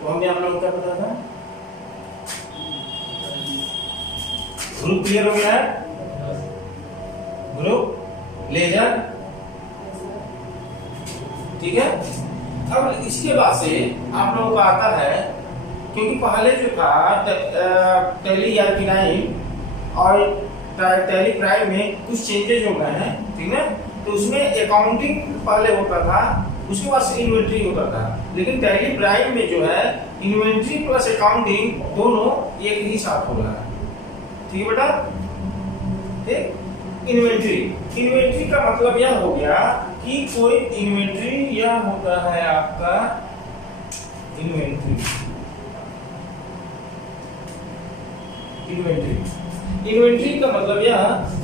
तो हमें आप लोगों को क्या पता था? ग्रुप क्लियर हो गया है? ग्रुप लेजर, ठीक है। अब इसके बाद से आप लोगों को आता है, क्योंकि पहले जो था टैली ERP9 और टैली प्राइम में कुछ चेंजेस हो गए हैं, ठीक है। तो उसमें अकाउंटिंग पहले होता था, उसके बाद से इन्वेंट्री होता था, लेकिन टैली प्राइम में जो है इन्वेंट्री प्लस अकाउंटिंग दोनों एक ही साथ हो रहा है, ठीक है बेटा। ठीक, इन्वेंट्री का मतलब यह हो गया कि कोई इन्वेंट्री यह होता है आपका इन्वेंट्री का मतलब यह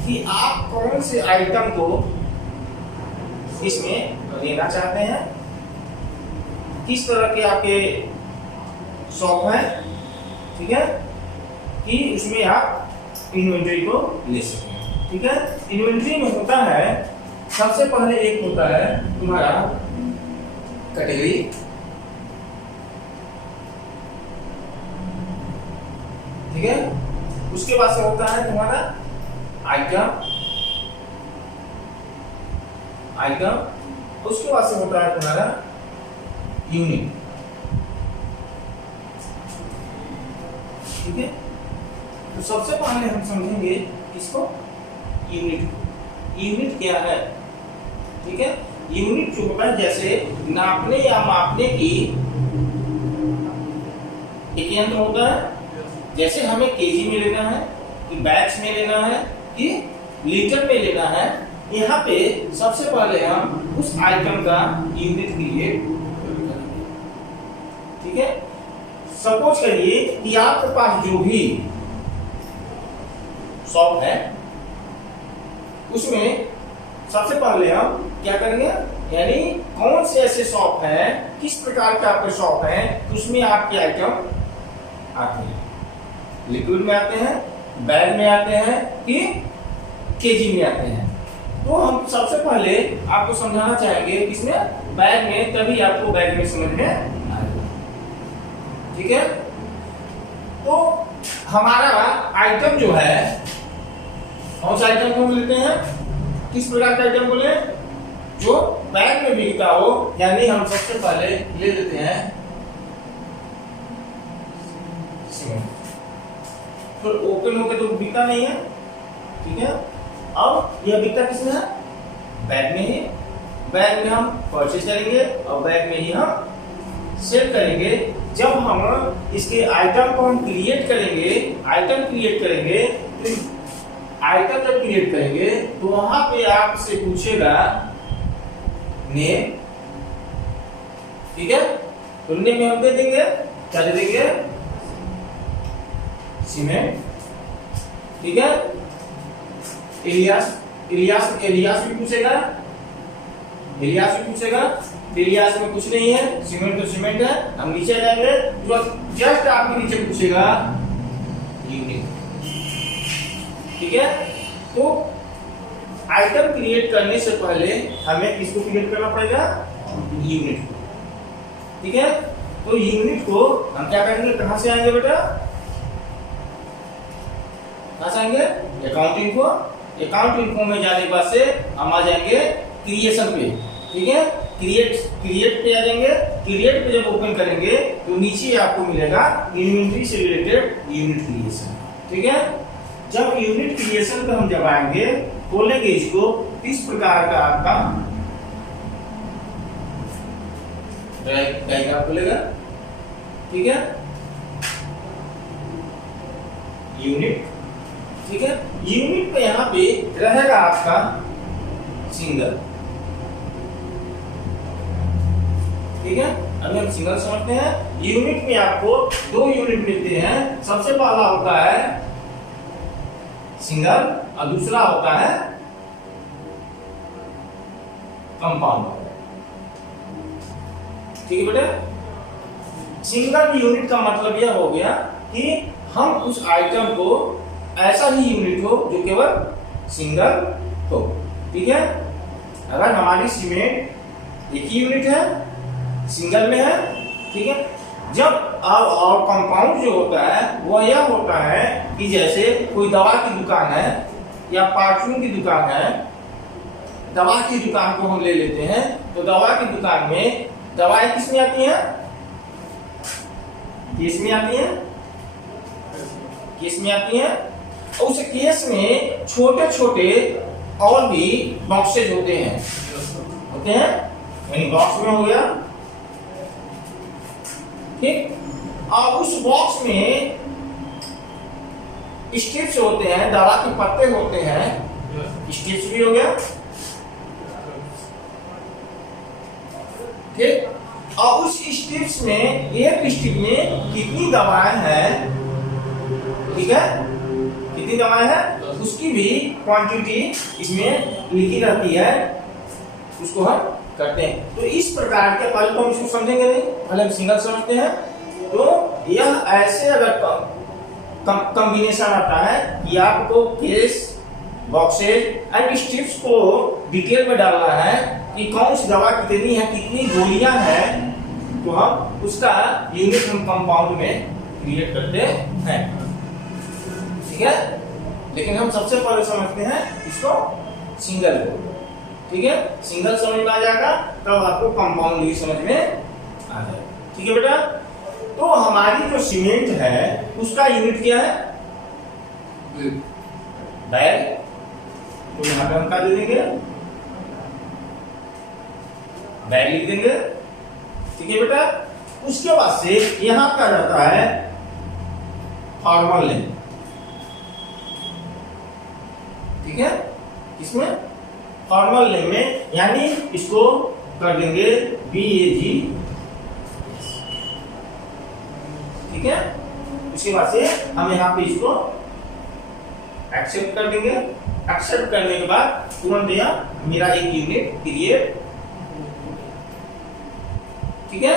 कि आप कौन से आइटम को इसमें लेना चाहते हैं, किस तरह के आपके शॉप है, ठीक है, कि उसमें आप इन्वेंट्री को ले सकें, ठीक है। इन्वेंट्री में होता है सबसे पहले एक होता है तुम्हारा कैटेगरी, ठीक है। उसके बाद से होता है तुम्हारा आइटम, उसके बाद से होता है तुम्हारा यूनिट, ठीक है। तो सबसे पहले हम समझेंगे इसको यूनिट क्या है, ठीक है। यूनिट जो होता है जैसे नापने या मापने की एक यंत्र होता है, जैसे हमें केजी में लेना है कि बैग्स में लेना है कि लीटर में लेना है, यहाँ पे सबसे पहले हम उस आइटम का यूनिट क्रिएट करेंगे, ठीक है। सपोज करिए कि आपके पास जो भी शॉप है उसमें सबसे पहले हम क्या करेंगे, यानी कौन से ऐसे शॉप है, किस प्रकार के आपके शॉप है, उसमें आपके आइटम आते हैं, लिक्विड में आते हैं, बैग में आते हैं कि केजी में आते हैं। तो हम सबसे पहले आपको समझाना चाहेंगे इसमें बैग में, तभी आपको बैग में समझ में आएगा, ठीक है। तो हमारा आइटम जो है, कौन सा आइटम को लेते हैं, किस प्रकार का आइटम बोले, जो बैग में बिकता हो, यानी हम सबसे पहले ले लेते हैं सीमेंट। तो ओपन होकर तो बिकता नहीं है, ठीक है। अब यह बिकता किसमें है, बैग में ही। बैग में हम परचेज करेंगे और बैग में ही हम सेल करेंगे। जब हम इसके आइटम को हम क्रिएट करेंगे, आइटम जब क्रिएट करेंगे तो वहां पे आपसे पूछेगा नेम, ठीक है। तो नेम में हम दे देंगे, क्या दे देंगे, सीमेंट, ठीक है। इलियास भी पूछेगा, इलियास में कुछ नहीं है, सीमेंट तो सीमेंट है। हम नीचे जाएंगे तो जस्ट आपके नीचे पूछेगा यूनिट, ठीक है। तो आइटम क्रिएट करने से पहले हमें किसको क्रिएट करना पड़ेगा, यूनिट, ठीक है। तो यूनिट को हम क्या करेंगे, कहां से आएंगे बेटा, कहां से आएंगे, अकाउंटिंग में जाने के बाद से हम आ जाएंगे क्रिएशन पे, ठीक है। क्रिएट पे आ जाएंगे। क्रिएट पे जब ओपन करेंगे तो नीचे आपको मिलेगा इन्वेंट्री से रिलेटेड यूनिट क्रिएशन, ठीक है। जब यूनिट क्रिएशन पे हम जब आएंगे, खोलेंगे इसको, इस प्रकार का आपका डायग्राम खुलेगा, ठीक है। यूनिट, ठीक है। यूनिट पे यहाँ पे रहेगा आपका सिंगल, ठीक है। अभी हम सिंगल समझते हैं। यूनिट में आपको दो यूनिट मिलते हैं, सबसे पहला होता है सिंगल और दूसरा होता है कंपाउंड, ठीक है बेटा। सिंगल यूनिट का मतलब यह हो गया कि हम उस आइटम को ऐसा ही यूनिट हो जो केवल सिंगल हो, ठीक है। अगर हमारी सीमेंट एक ही यूनिट है, सिंगल में है, ठीक है, जब और कंपाउंड जो होता है वह यह होता है कि जैसे कोई दवा की दुकान है या परफ्यूम की दुकान है। दवा की दुकान को हम ले लेते हैं, तो दवा की दुकान में दवाएं किसमें आती हैं? केस में आती हैं, केस में आती हैं। और उस केस में छोटे छोटे और भी बॉक्सेज होते हैं, यानी बॉक्स में हो गया, ठीक। और उस बॉक्स में स्ट्रिप्स होते हैं, दवा के पत्ते होते हैं, स्ट्रिप्स भी हो गया, ठीक। और उस स्ट्रिप्स में एक स्ट्रिप में कितनी दवाएं हैं, ठीक है, कितनी दवाएं हैं उसकी भी क्वांटिटी इसमें लिखी रहती है, उसको हम करते हैं। तो इस प्रकार के, पहले तो हम इसको समझेंगे नहीं, पहले हम सिंगल समझते हैं। तो यह ऐसे अगर कॉम्बिनेशन आता है कि आपको केस, बॉक्सेज एंड स्ट्रिप्स को डिटेल में डालना है कि कौन सी दवा कितनी है, कितनी गोलियां हैं, तो हम उसका यूनिट हम कंपाउंड में क्रिएट करते हैं, ठीक है। लेकिन हम सबसे पहले समझते हैं इसको सिंगल को, ठीक है। सिंगल समझ में आ जाएगा तब आपको कंपाउंड भी समझ में आ जाएगा, ठीक है बेटा। तो हमारी जो सीमेंट है उसका यूनिट क्या है? बैग। तो यहां पे हम क्या दे देंगे? बैग लिख देंगे, ठीक है बेटा। उसके बाद से यहां क्या रहता है? फॉर्मल लेंथ, ठीक है। इसमें फॉर्मल नेम में यानी इसको कर देंगे BAG, ठीक है। इसके बाद से हम यहाँ पे इसको एक्सेप्ट कर देंगे। एक्सेप्ट करने के बाद तुरंत यह मेरा एक यूनिट क्रिएट, ठीक है।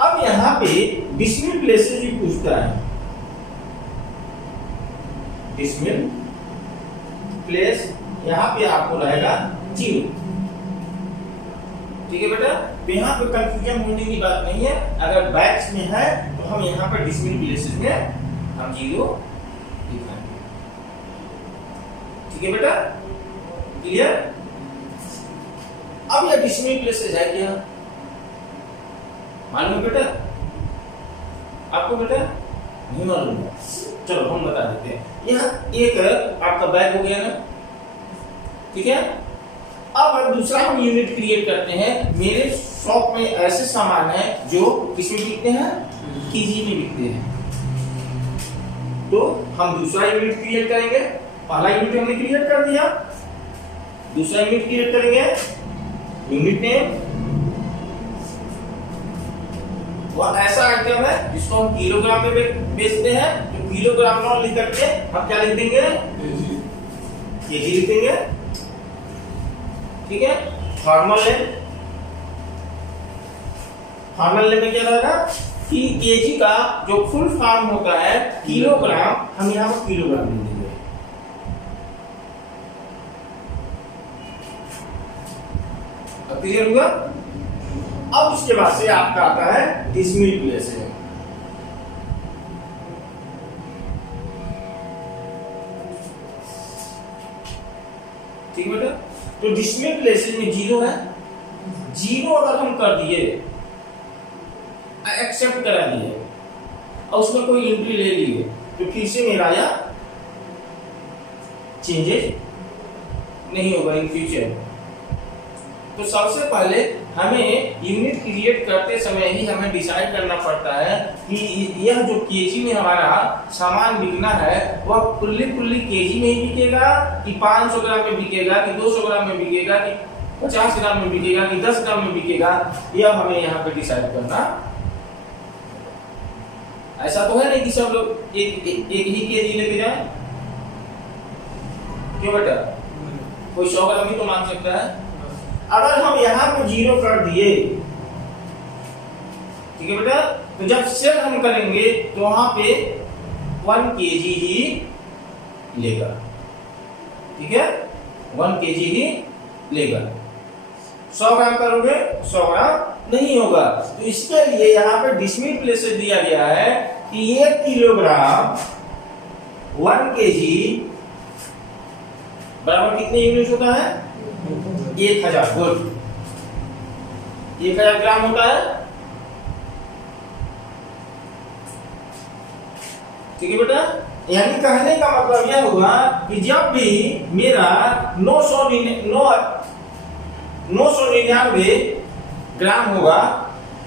अब यहाँ पे डिसिमल प्लेसेस भी पूछता है, डिसिमल प्लेस यहाँ पे आपको रहेगा 0, ठीक है बेटा। तो यहाँ पे कंफ्यूजन होने की बात नहीं है। अगर बैक्स में है तो हम यहाँ पर डिसिमल प्लेसेस में हम 0 लिखेंगे, ठीक है बेटा, क्लियर। अब यह डिसिमल प्लेसेस है क्या मालूम है बेटा आपको? बेटा नहीं मालूम है, चलो हम बता देते हैं। यह एक आपका बैग हो गया ना, ठीक है। अब दूसरा हम यूनिट क्रिएट करते हैं। मेरे शॉप में ऐसे सामान है जो किसमें बिकते हैं? केजी में बिकते हैं। तो हम दूसरा यूनिट क्रिएट करेंगे। पहला यूनिट हमने क्रिएट कर दिया, दूसरा यूनिट क्रिएट करेंगे। यूनिट नेम वह ऐसा आइटम है जिसको हम किलोग्राम में बेचते हैं, तो किलोग्राम में लिख करके हम क्या लिख देंगे? केजी लिख देंगे, ठीक है। फॉर्मल नेम, फॉर्मल नेम में क्या रहेगा कि केजी का जो फुल फॉर्म होता है किलोग्राम, हम यहाँ पर किलोग्राम लिख देंगे, अब क्लियर हुआ। अब उसके बाद से आपका आता है डिसिमल प्लेसेस, ठीक है बेटा। तो डिसिमल प्लेसेस में 0 है, 0 अगर हम कर दिए, एक्सेप्ट करा दिए और उसमें कोई एंट्री ले लिए, तो फिर से मेरा या चेंजेस नहीं होगा इन फ्यूचर। तो सबसे पहले हमें यूनिट क्रिएट करते समय ही हमें डिसाइड करना पड़ता है कि यह जो केजी में हमारा सामान बिकना है वह कुल्ली केजी में ही बिकेगा कि 500 ग्राम में बिकेगा कि 200 ग्राम में बिकेगा कि 50 ग्राम में बिकेगा कि 10 ग्राम में बिकेगा, यह हमें यहाँ पे डिसाइड करना। ऐसा तो है नहीं कि सब लोग एक ही केजी लेके जाए, क्यों बेटा? कोई 100 ग्राम ही तो मांग सकता है। अगर हम यहाँ पे 0 कर दिए, ठीक है बेटा, तो जब सेट हम करेंगे तो वहां पे 1 केजी ही लेगा, ठीक है, 1 केजी ही लेगा। 100 ग्राम करोगे 100 ग्राम नहीं होगा। तो इसके लिए यहाँ पे डिसमिल प्लेसेस दिया गया है कि 1 किलोग्राम 1 केजी बराबर कितने यूनिट होता है? 1000। गुड, 1000 ग्राम होता है। ठीक है बेटा, यानी कहने का मतलब यह हुआ कि जब भी मेरा 999 ग्राम होगा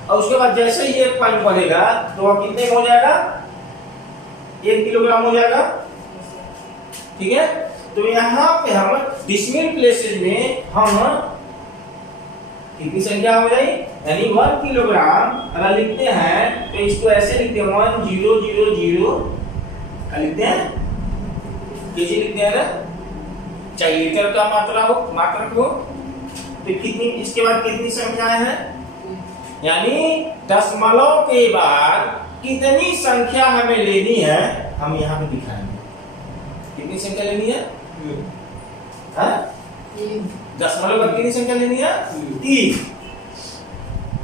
और उसके बाद जैसे ही 1 पॉइंट बढ़ेगा तो वह कितने हो जाएगा? 1 किलोग्राम हो जाएगा। ठीक है, तो यहाँ पे हम डिसमिल प्लेसेस में हम कितनी संख्या हो जाए, यानी 1 किलोग्राम अगर लिखते हैं तो इसको ऐसे लिखते हैं 1000 लिखते हैं, केजी लिखते हैं ना, चाहे लीटर का मात्रक हो। तो कितनी, इसके बाद कितनी संख्याएं हैं, यानी दशमलव के बाद कितनी संख्या हमें लेनी है हम यहाँ पे दिखाएंगे। कितनी संख्या लेनी है? दशमलव बाद कितनी संख्या लेनी है? 3।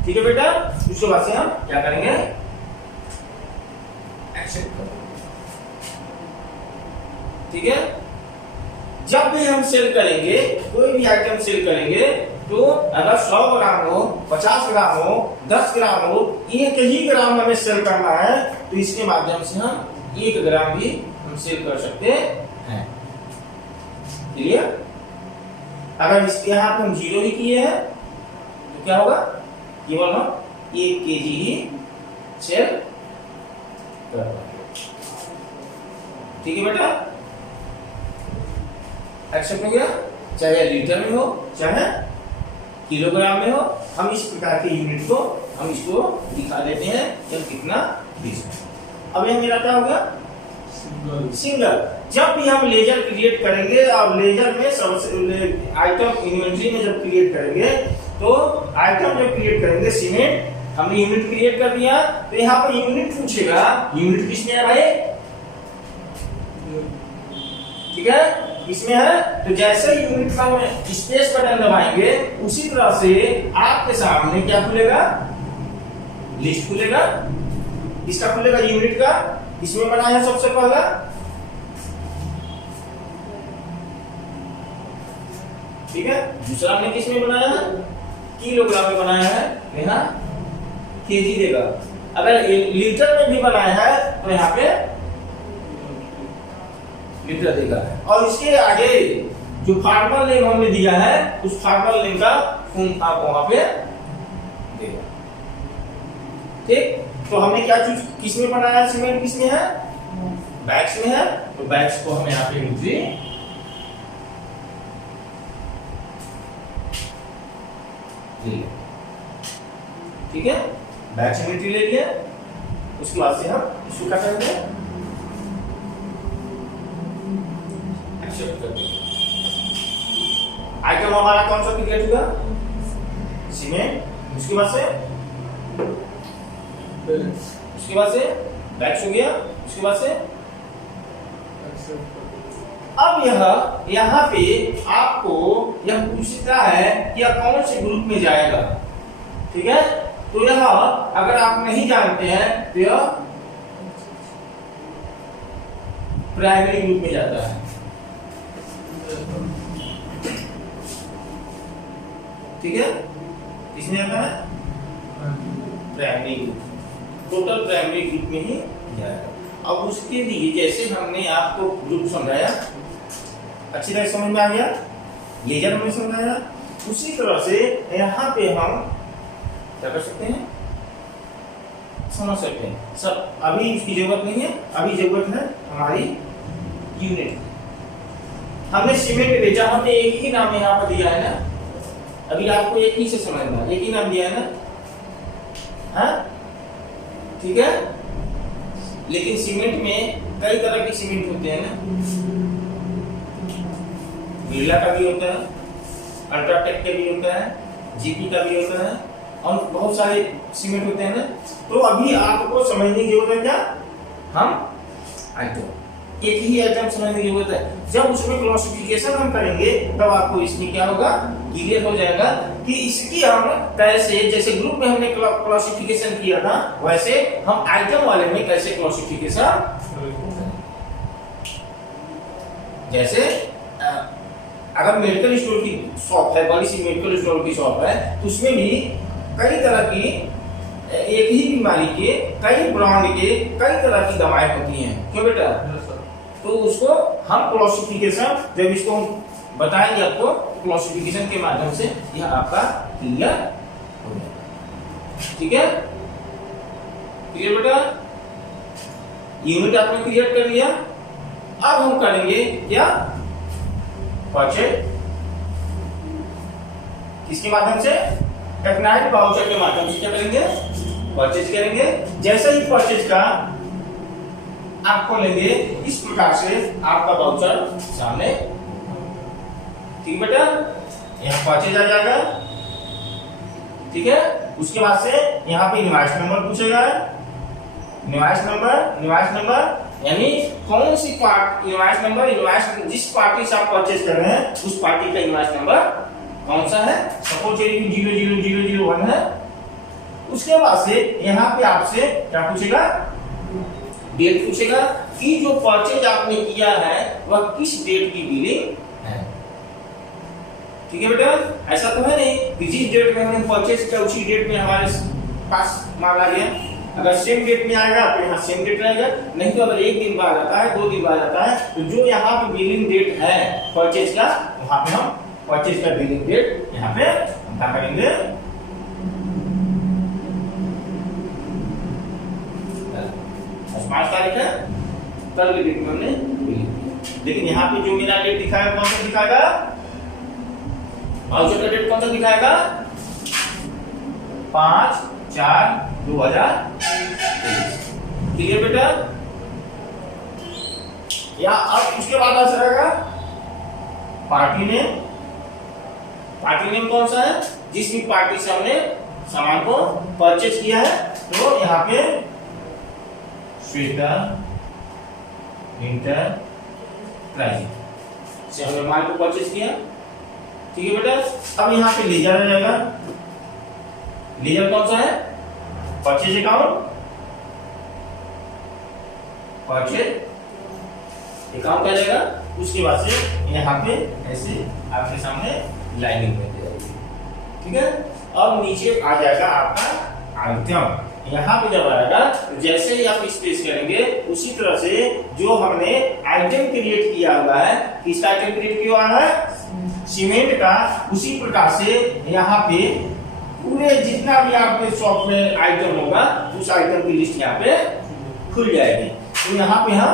ठीक है बेटा, उसके बाद से हम क्या करेंगे? एक्सेप्ट करेंगे। ठीक है, जब भी हम सेल करेंगे, कोई भी आइटम सेल करेंगे तो अगर 100 ग्राम हो, 50 ग्राम हो, 10 ग्राम हो, 1 ही ग्राम हमें सेल करना है तो इसके माध्यम से हम 1 ग्राम भी हम सेल कर सकते हैं। क्लियर? अगर इसके यहाँ पे हम 0 ही किए हैं तो क्या होगा? केवल हम 1 केजी ही सेल कर पाएंगे। ठीक है बेटा, एक्सेप्ट हो गया। चाहे लीटर में हो चाहे किलोग्राम में हो, हम इस प्रकार के यूनिट को हम इसको दिखा देते हैं कि हम कितना दे सकते। अब यह मेरा क्या होगा? सिंगल। जब भी हम लेजर क्रिएट करेंगे और लेजर में सबसे आइटम इन्वेंट्री में जब क्रिएट करेंगे तो आइटम जब क्रिएट करेंगे, सीमेंट हमने यूनिट क्रिएट कर दिया तो यहाँ पर यूनिट पूछेगा, यूनिट किसमें है भाई? ठीक है, इसमें है। तो जैसे यूनिट का हम स्पेस बटन दबाएंगे उसी तरह से आपके सामने क्या खुलेगा? लिस्ट खुलेगा। इसका खुलेगा यूनिट का, इसमें बनाया है सबसे पहला। ठीक है, दूसरा हमने किसमें बनाया है? किलोग्राम में बनाया है, यहाँ केजी देगा। अगर लीटर में भी बनाया है तो यहाँ पे लीटर देगा। और इसके आगे जो फार्मल नेम हमने दिया है उस फार्मल नेम का फुल आप वहां पे देगा। ठीक, तो हमने क्या चीज किसमें बनाया? सीमेंट किसमें है? बैग्स में है। तो बैग्स को हम यहाँ पे एंट्री ठीक है, बैग से एंट्री ले लिया। उसके बाद से हम इसको क्या करेंगे? एक्सेप्ट कर देंगे। आइटम हमारा कौन सा क्रिएट हुआ? सीमेंट। उसके बाद से बैक्स हो गया। उसके बाद से अब यहाँ पे आपको यह पूछता है कि यह कौन से ग्रुप में जाएगा। ठीक है, तो यह अगर आप नहीं जानते हैं तो यह प्राइमरी ग्रुप में जाता है। ठीक है, किसमें आता है? Primary group, total primary group में ही जाएगा। अब उसके लिए जैसे हमने आपको ग्रुप समझाया, अच्छी तरह समझ में आ गया, लेजर में समझाया, उसी तरह से यहाँ पे हम क्या कर सकते हैं? समझ सकते हैं। सब अभी इसकी जरूरत नहीं है, अभी जरूरत है हमारी यूनिट। हमने सीमेंट बेचा, हमने एक ही नाम यहाँ पर दिया है ना, अभी आपको एक ही से समझना, एक ही नाम दिया है ना, हाँ ठीक है। लेकिन सीमेंट में कई तरह के सीमेंट होते हैं ना, बिरला का भी होता है, अल्ट्राटेक का भी होता है, जीपी का भी होता है, और बहुत सारे सीमेंट होते हैं ना। तो अभी आपको समझने की जरूरत है क्या? हम आइटम एक ही आइटम समझने की जरूरत है। जब उसमें क्लासिफिकेशन हम करेंगे तब आपको इसमें क्या होगा, क्लियर हो जाएगा कि इसकी हम कैसे, जैसे ग्रुप में हमने क्लासिफिकेशन किया था वैसे हम आइटम वाले में कैसे क्लासिफिकेशन, जैसे अगर मेडिकल स्टोर की शॉप है, बड़ी सी मेडिकल स्टोर की शॉप है, तो उसमें भी कई तरह की, एक ही बीमारी के कई ब्रांड के कई तरह की दवाएं होती हैं, क्यों बेटा? तो उसको हम क्लासिफिकेशन, जब इसको हम बताएंगे आपको क्लासिफिकेशन के माध्यम से, यह आपका क्लियर हो जाएगा। ठीक है, क्लियर बेटा? यूनिट आपने क्लियर कर लिया। अब हम करेंगे क्या, परचेज, किसके माध्यम से? टेक्नाइट वाउचर के माध्यम से क्या करेंगे, परचेज करेंगे। जैसे ही परचेज का आपको लेंगे, इस प्रकार से आपका वाउचर सामने, ठीक बेटा, यहाँ परचेज आ जाएगा। ठीक है, उसके बाद से यहाँ पे इनवॉइस नंबर पूछेगा, इनवॉइस नंबर यानी कौन सी पार्ट, इनवॉइस नंबर, इनवॉइस जिस पार्टी से आप परचेज कर रहे हैं उस पार्टी का इनवॉइस नंबर कौन सा है, सपोज 00001 है। उसके बाद से यहाँ पे आपसे क्या पूछेगा, डेट पूछेगा कि जो परचेज आपने किया है वह किस डेट की बिलिंग है। ठीक है बेटा, ऐसा तो है नहीं कि जिस डेट में हमने परचेज किया उसी डेट में हमारे पास माल आ गया। अगर सेम डेट में आएगा तो यहाँ सेम डेट रहेगा, नहीं तो अगर एक दिन बाद आता है, 2 दिन बाद आता है, तो जो यहाँ पे बिलिंग डेट है परचेज का, वहां पे हम परचेज का बिलिंग डेट यहाँ पे क्या करेंगे, 5 तारीख है, कल की डेट में हमने बिलिंग किया। लेकिन यहाँ पे जो मेरा डेट दिखाएगा कौन सा दिखाएगा, वाउचर का डेट कौन सा दिखाएगा, 5/4/2023। क्लियर बेटा? या अब उसके बाद आ जाएगा पार्टी नेम। पार्टी नेम कौन सा है, जिस भी पार्टी से हमने सामान को परचेज किया है, तो यहाँ पे स्वेटर इंटरप्राइज से हमने माल को परचेज किया। ठीक है बेटा, अब यहाँ पे लेजर आ जाएगा। लेजर कौन सा है, परचेज अकाउंट, परचेज अकाउंट आ जाएगा। उसके बाद से यहाँ पे ऐसे आपके सामने लाइनिंग बन जाएगी। ठीक है, अब नीचे आ जाएगा आपका आइटम। यहाँ पे जब आएगा तो जैसे ही आप स्पेस करेंगे उसी तरह से जो हमने आइटम क्रिएट किया हुआ है, किसका आइटम क्रिएट किया हुआ है, सीमेंट का, उसी प्रकार से यहाँ पे पूरे जितना भी आपके शॉप में आइटम होगा उस आइटम की लिस्ट यहाँ पे खुल जाएगी। तो यहाँ पे हम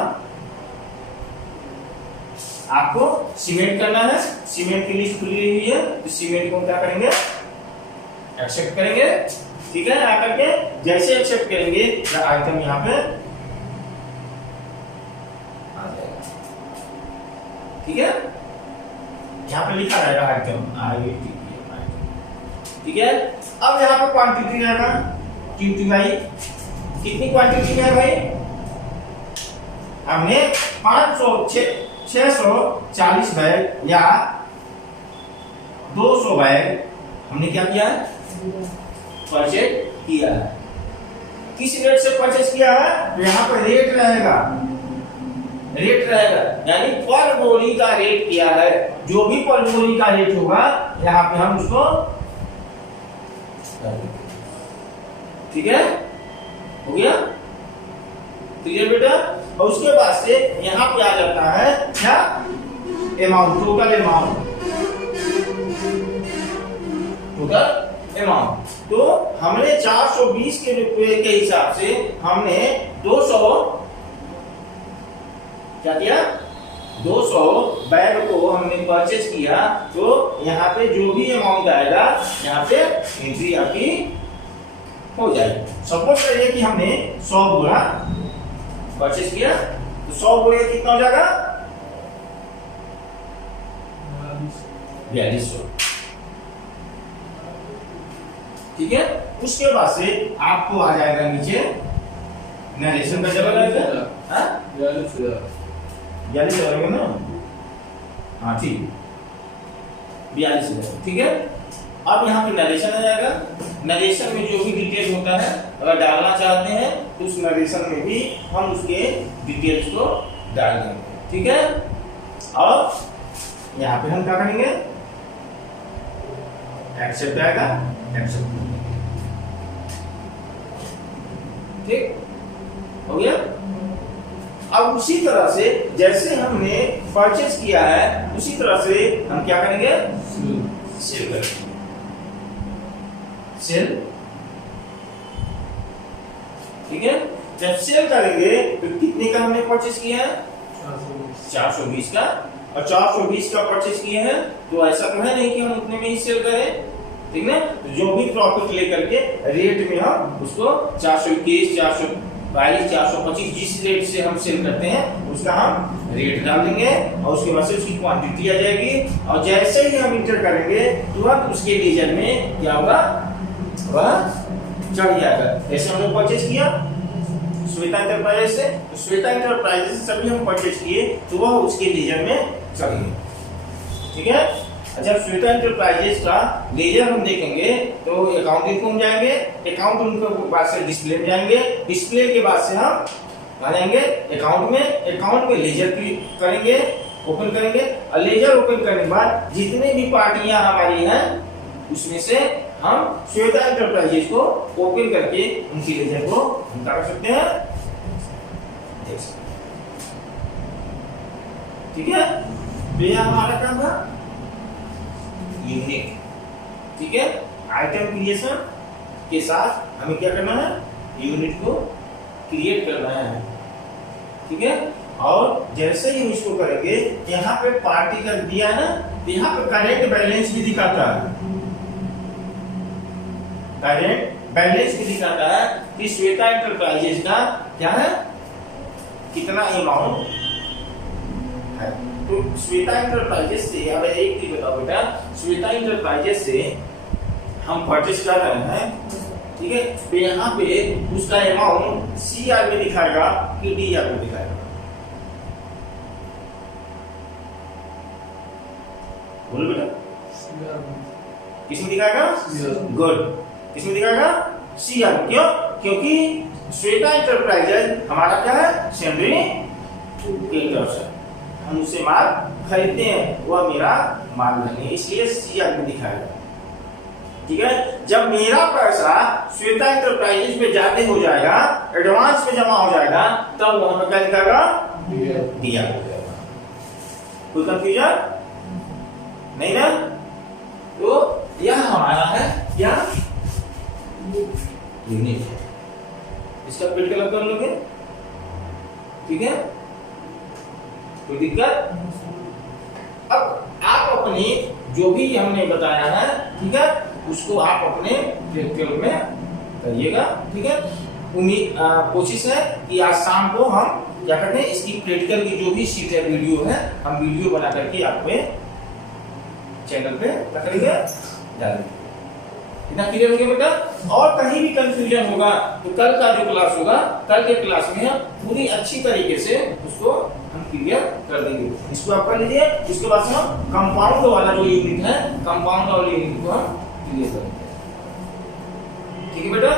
आपको सीमेंट करना है, सीमेंट की लिस्ट खुली हुई है, तो सीमेंट को क्या करेंगे, एक्सेप्ट करेंगे। ठीक है, आकर के जैसे एक्सेप्ट करेंगे आइटम यहाँ पे आ जाएगा। ठीक है, यहाँ पे लिखा रहेगा आइटम, ठीक है। अब यहाँ पे क्वांटिटी रहेगा, QTY कितनी क्वांटिटी में है भाई, हमने 640 बैग या 200 बैग हमने क्या किया है, परचेज किया है। किस रेट से परचेज किया है, तो यहाँ पर रेट रहेगा, यानी पर बोरी का रेट किया है। जो भी पर बोरी का रेट होगा यहाँ पे हम उसको, ठीक है, हो गया क्लियर बेटा। और उसके बाद से यहाँ पे आ जाता है क्या, अमाउंट, टोटल अमाउंट। तो हमने 420 के रुपए के हिसाब से हमने 200 क्या किया, 200 बैग को हमने परचेज किया। तो यहाँ पे जो भी अमाउंट आएगा यहाँ पे एंट्री आपकी हो जाएगी। सपोज करिए कि हमने 100 बोरा परचेज किया, तो 100 बोरे कितना हो जाएगा, 4200। ठीक है, उसके बाद से आपको आ जाएगा नीचे नरेशन का जगह रहेगा, 42 करेंगे ना, हाँ ठीक, 42 करेंगे, ठीक है। अब यहाँ पे नरेशन आ जाएगा। नरेशन में जो भी डिटेल होता है अगर डालना चाहते हैं तो उस नरेशन में भी हम उसके डिटेल्स को डाल देंगे, ठीक है। और यहाँ पे हम क्या करेंगे, एक्सेप्ट आएगा, एक्सेप्ट, ठीक हो गया। अब उसी तरह से जैसे हमने परचेज किया है उसी तरह से हम क्या करेंगे, सेल करेंगे, सेल, ठीक है। जब सेल करेंगे तो कितने का हमने परचेज किया है, 420 का, और 420 का परचेज किए हैं तो ऐसा तो है नहीं कि हम उतने में ही सेल करें, ठीक ना। तो जो भी प्रॉफिट लेकर के रेट में हम उसको 421, 422, 425 जिस रेट से हम सेल करते हैं उसका हम रेट डाल देंगे और उसके बाद से उसकी क्वांटिटी आ जाएगी। और जैसे ही हम इंटर करेंगे तुरंत उसके लीजर में क्या होगा, वह चढ़ जाएगा। जैसे हमने परचेज किया श्वेता एंटरप्राइजेस से, तो श्वेता एंटरप्राइजेस से सभी हम परचेज किए तो वह उसके लीजर में चढ़ गए, ठीक है। अच्छा, श्वेता एंटरप्राइजेस का लेजर हम देखेंगे तो अकाउंटिंग को हम जाएंगे, अकाउंटिंग के बाद से डिस्प्ले में जाएंगे, डिस्प्ले के बाद से हम आ जाएंगे अकाउंट में, अकाउंट में लेजर क्लिक करेंगे, ओपन करेंगे, और लेजर ओपन करने के बाद जितने भी पार्टियां हमारी हैं उसमें से हम श्वेता एंटरप्राइजेस को ओपन करके उनकी लेजर को हम क्या कर सकते हैं, देख सकते हैं, ठीक है। तो यह हमारा काम था यूनिट, ठीक है। आइटम क्रिएशन के साथ हमें क्या करना है, यूनिट को क्रिएट करना है, ठीक है। और जैसे ही इसको करेंगे यहाँ पे पार्टी कर दिया है ना, तो यहाँ पे करेंट बैलेंस भी दिखाता है, करेंट बैलेंस भी दिखाता है कि श्वेता एंटरप्राइजेस का क्या है, कितना अमाउंट है। तो श्वेता एंटरप्राइजेस से, अब एक चीज बताओ बेटा, श्वेता एंटरप्राइजेस से हम परचेज कर रहे हैं, ठीक है। तो यहाँ पे उसका अमाउंट CR में दिखाएगा कि DR में दिखाएगा, बोलो बेटा, किसमें दिखाएगा, गुड, किसमें दिखाएगा, CR। क्यों, क्योंकि श्वेता एंटरप्राइजेस हमारा क्या है, सेंडरी क्रेडिटर्स है, हम उससे माल खरीदते हैं, वह मेरा माल नहीं है, इसलिए CR में दिखाएगा, ठीक है। जब मेरा पैसा श्वेता एंटरप्राइजेस में जाते हो जाएगा, एडवांस में जमा हो जाएगा, तब वहां पर क्या दिखाएगा, DR हो जाएगा। कोई कंफ्यूजन नहीं ना। तो यह हमारा है क्या, यूनिट, इसका बिल्ड कलर कर लोगे, ठीक है, कोई दिक्कत। अब आप अपनी जो भी हमने बताया है, ठीक है, उसको आप अपने प्रैक्टिकल में करिएगा, ठीक है। उम्मीद कोशिश है कि आज शाम को हम क्या करते हैं, इसकी प्रैक्टिकल की जो भी शीट है, वीडियो है, हम वीडियो बना करके आपके चैनल पे क्या करेंगे, डालेंगे। इतना क्लियर हो गया बेटा। और कहीं भी कंफ्यूजन होगा तो कल का जो क्लास होगा, कल के क्लास में हम पूरी अच्छी तरीके से उसको हम क्लियर कर देंगे। इसको आप कर लीजिए, उसके बाद हम कंपाउंड वाला जो यूनिट है, कंपाउंड वाले यूनिट को हम क्लियर करेंगे, ठीक है बेटा।